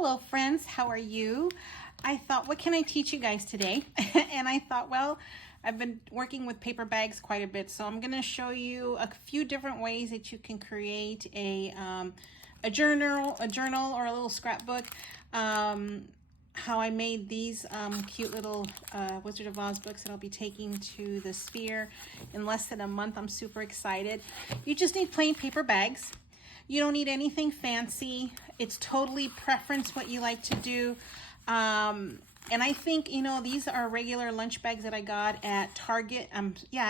Hello friends, how are you? I thought, what can I teach you guys today? And I thought, well, I've been working with paper bags quite a bit, so I'm going to show you a few different ways that you can create a journal or a little scrapbook. How I made these cute little Wizard of Oz books that I'll be taking to the Sphere in less than a month. I'm super excited. You just need plain paper bags. You don't need anything fancy. It's totally preference what you like to do. And I think, you know, these are regular lunch bags that I got at Target.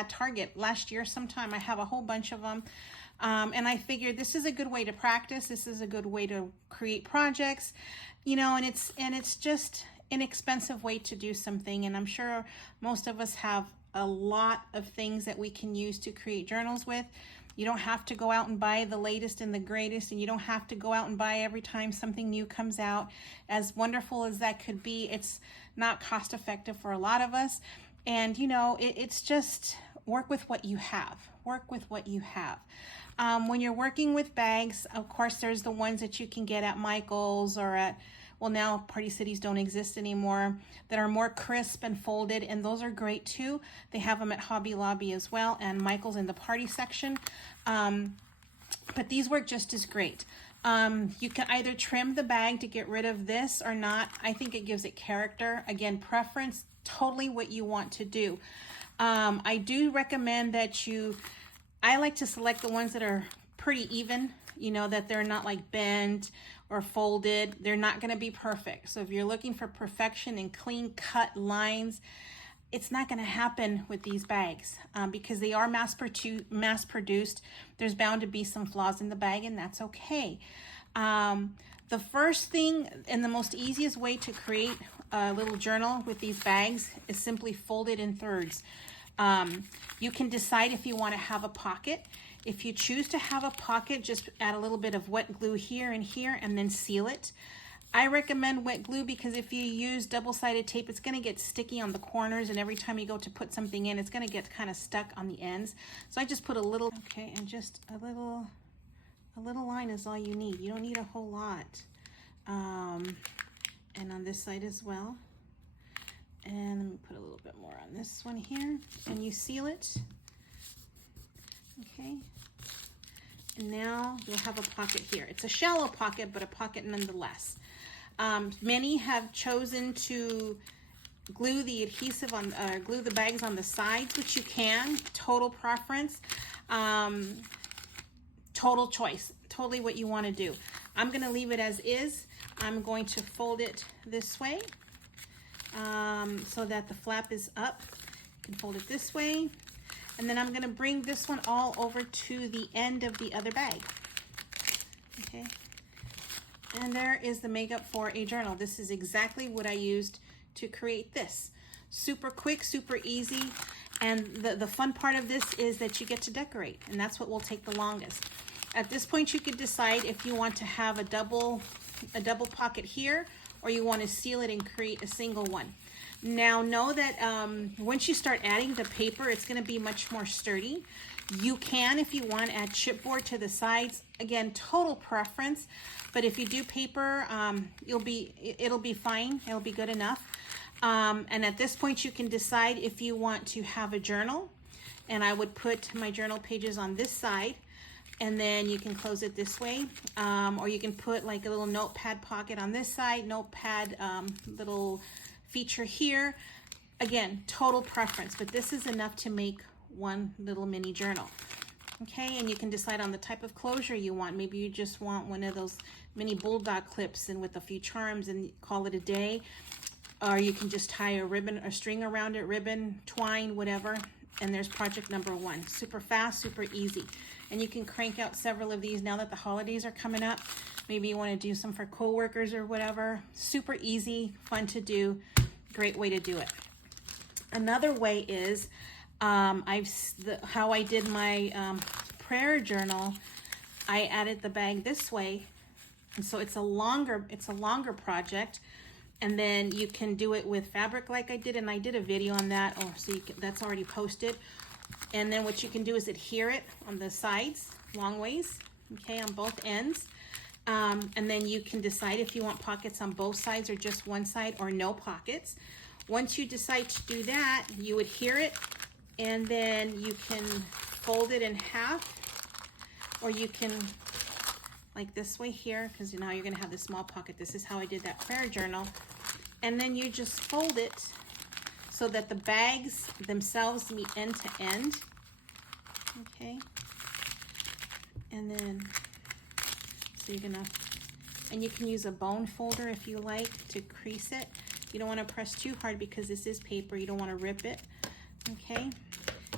Target last year sometime. I have a whole bunch of them. And I figured this is a good way to practice. This is a good way to create projects, you know, and it's just an inexpensive way to do something. And I'm sure most of us have a lot of things that we can use to create journals with. You don't have to go out and buy the latest and the greatest, and you don't have to go out and buy every time something new comes out. As wonderful as that could be, it's not cost effective for a lot of us. And, you know, it's just work with what you have. Work with what you have. When you're working with bags, of course, there's the ones that you can get at Michael's or at, well, now Party Cities don't exist anymore, that are more crisp and folded, and those are great too. They have them at Hobby Lobby as well, and Michael's in the party section. But these work just as great. You can either trim the bag to get rid of this or not. I think it gives it character. Again, preference, totally what you want to do. I do recommend that I like to select the ones that are pretty even, you know, that they're not like bent or folded. They're not going to be perfect. So if you're looking for perfection and clean cut lines, it's not going to happen with these bags because they are mass produced. There's bound to be some flaws in the bag, and that's okay. The first thing and the most easiest way to create a little journal with these bags is simply fold it in thirds. You can decide if you want to have a pocket. If you choose to have a pocket, just add a little bit of wet glue here and here and then seal it. I recommend wet glue because if you use double-sided tape, it's going to get sticky on the corners, and every time you go to put something in, it's going to get kind of stuck on the ends. So I just put a little, okay, and just a little line is all you need. You don't need a whole lot. And on this side as well. And let me put a little bit more on this one here, and you seal it. Okay. And now you'll have a pocket here. It's a shallow pocket, but a pocket nonetheless. Many have chosen to glue the adhesive on, glue the bags on the sides, which you can. Total preference, total choice, totally what you want to do. I'm going to leave it as is. I'm going to fold it this way so that the flap is up. You can fold it this way. And then I'm going to bring this one all over to the end of the other bag. Okay. And there is the makeup for a journal. This is exactly what I used to create this. Super quick, super easy. And the fun part of this is that you get to decorate, and that's what will take the longest. At this point, you could decide if you want to have a double pocket here, or you want to seal it and create a single one. Now know that once you start adding the paper, it's going to be much more sturdy. You can, if you want, add chipboard to the sides. Again, total preference. But if you do paper, it'll be fine. It'll be good enough. And at this point, you can decide if you want to have a journal. And I would put my journal pages on this side. And then you can close it this way. Or you can put like a little notepad pocket on this side, notepad little feature here. Again, total preference, but this is enough to make one little mini journal. Okay, and you can decide on the type of closure you want. Maybe you just want one of those mini bulldog clips and with a few charms and call it a day. Or you can just tie a ribbon or string around it, ribbon, twine, whatever. And there's project number one. Super fast, super easy. And you can crank out several of these now that the holidays are coming up. Maybe you want to do some for coworkers or whatever. Super easy, fun to do, great way to do it. Another way is how I did my prayer journal. I added the bag this way, and so it's a longer project. And then you can do it with fabric like I did, and I did a video on that. Oh, so that's already posted. And then what you can do is adhere it on the sides, long ways, okay, on both ends. And then you can decide if you want pockets on both sides or just one side or no pockets. Once you decide to do that, you adhere it, and then you can fold it in half, or you can, like this way here, because now you're gonna have the small pocket. This is how I did that prayer journal. And then you just fold it so that the bags themselves meet end to end. Okay. And then, so you're gonna, and you can use a bone folder if you like to crease it. You don't want to press too hard because this is paper. You don't want to rip it. Okay.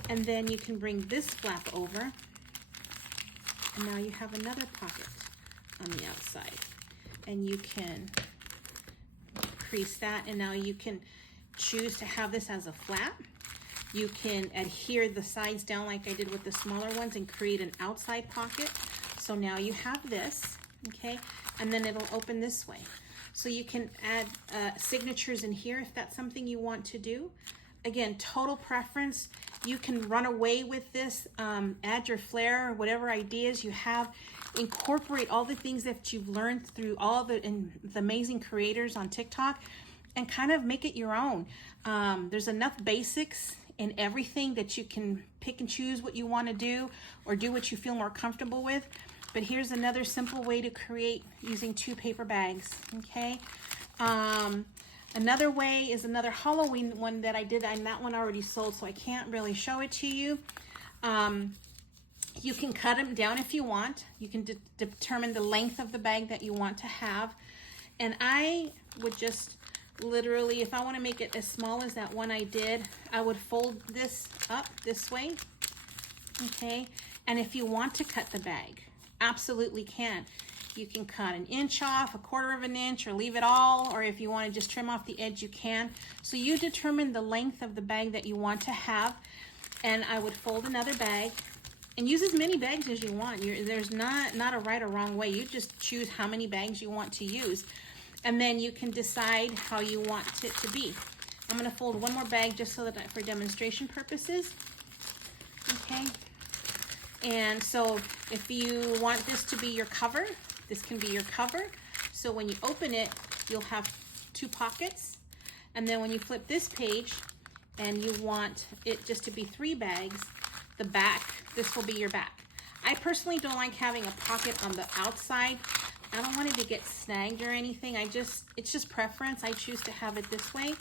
And then you can bring this flap over. And now you have another pocket on the outside. And you can crease that. And now you can choose to have this as a flap. You can adhere the sides down like I did with the smaller ones and create an outside pocket. So now you have this, okay? And then it'll open this way. So you can add signatures in here if that's something you want to do. Again, total preference. You can run away with this, add your flair or whatever ideas you have. Incorporate all the things that you've learned through all the amazing creators on TikTok and kind of make it your own. There's enough basics in everything that you can pick and choose what you want to do or do what you feel more comfortable with. But here's another simple way to create using 2 paper bags, okay? Another way is another Halloween one that I did, and that one already sold, so I can't really show it to you. You can cut them down if you want. You can determine the length of the bag that you want to have. And I would just literally, if I want to make it as small as that one I did, I would fold this up this way, okay? And if you want to cut the bag, absolutely can. You can cut 1 inch off, 1/4 of an inch, or leave it all, or if you want to just trim off the edge, you can. So you determine the length of the bag that you want to have, and I would fold another bag and use as many bags as you want. There's not a right or wrong way. You just choose how many bags you want to use, and then you can decide how you want it to be. I'm going to fold one more bag just so that for demonstration purposes. Okay. And so if you want this to be your cover, this can be your cover. So when you open it, you'll have 2 pockets. And then when you flip this page and you want it just to be 3 bags, the back, this will be your back. I personally don't like having a pocket on the outside. I don't want it to get snagged or anything. It's just preference. I choose to have it this way.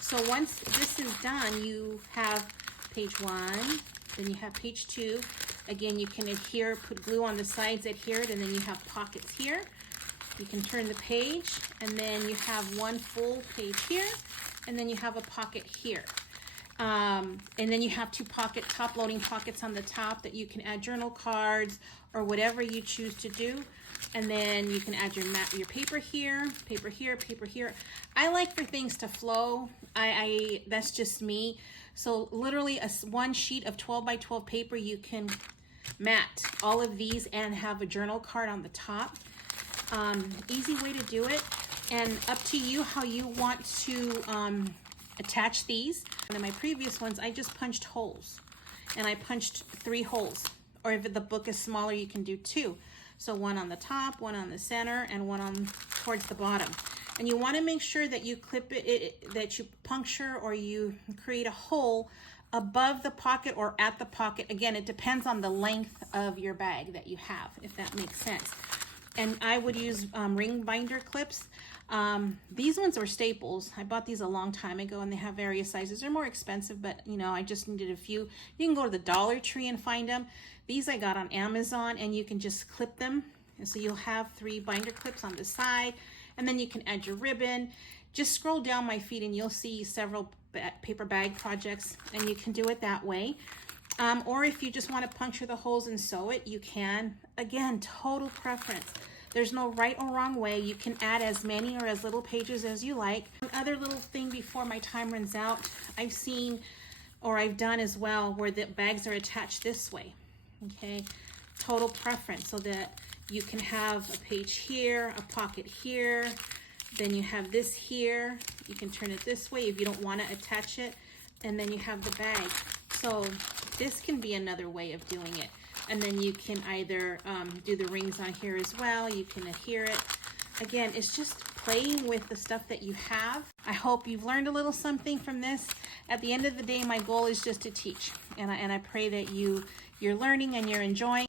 So once this is done, you have page 1, then you have page 2. Again, you can adhere, put glue on the sides, adhere it, and then you have pockets here. You can turn the page, and then you have 1 full page here, and then you have a pocket here. And then you have 2 top loading pockets on the top that you can add journal cards or whatever you choose to do. And then you can add your paper here, paper here, paper here. I like for things to flow. That's just me. So literally 1 sheet of 12 by 12 paper, you can mat all of these and have a journal card on the top. Easy way to do it, and up to you how you want to attach these. And in my previous ones, I just punched holes, and I punched 3 holes. Or if the book is smaller, you can do 2. So 1 on the top, 1 on the center, and 1 on towards the bottom. And you want to make sure that you clip that you puncture or you create a hole above the pocket or at the pocket. Again, it depends on the length of your bag that you have, if that makes sense. And I would use ring binder clips. These ones are staples. I bought these a long time ago, and they have various sizes. They're more expensive, but you know, I just needed a few. You can go to the Dollar Tree and find them. These I got on Amazon, and you can just clip them. And so you'll have 3 binder clips on the side, and then you can add your ribbon. Just scroll down my feed and you'll see several paper bag projects, and you can do it that way. Or if you just want to puncture the holes and sew it, you can. Again, total preference. There's no right or wrong way. You can add as many or as little pages as you like. Another little thing before my time runs out, I've seen, or I've done as well, where the bags are attached this way. Okay, total preference, so that you can have a page here, a pocket here, then you have this here. You can turn it this way if you don't want to attach it, and then you have the bag. So this can be another way of doing it. And then you can either do the rings on here as well. You can adhere it. Again, it's just playing with the stuff that you have. I hope you've learned a little something from this. At the end of the day, my goal is just to teach. And I pray that you're learning and you're enjoying.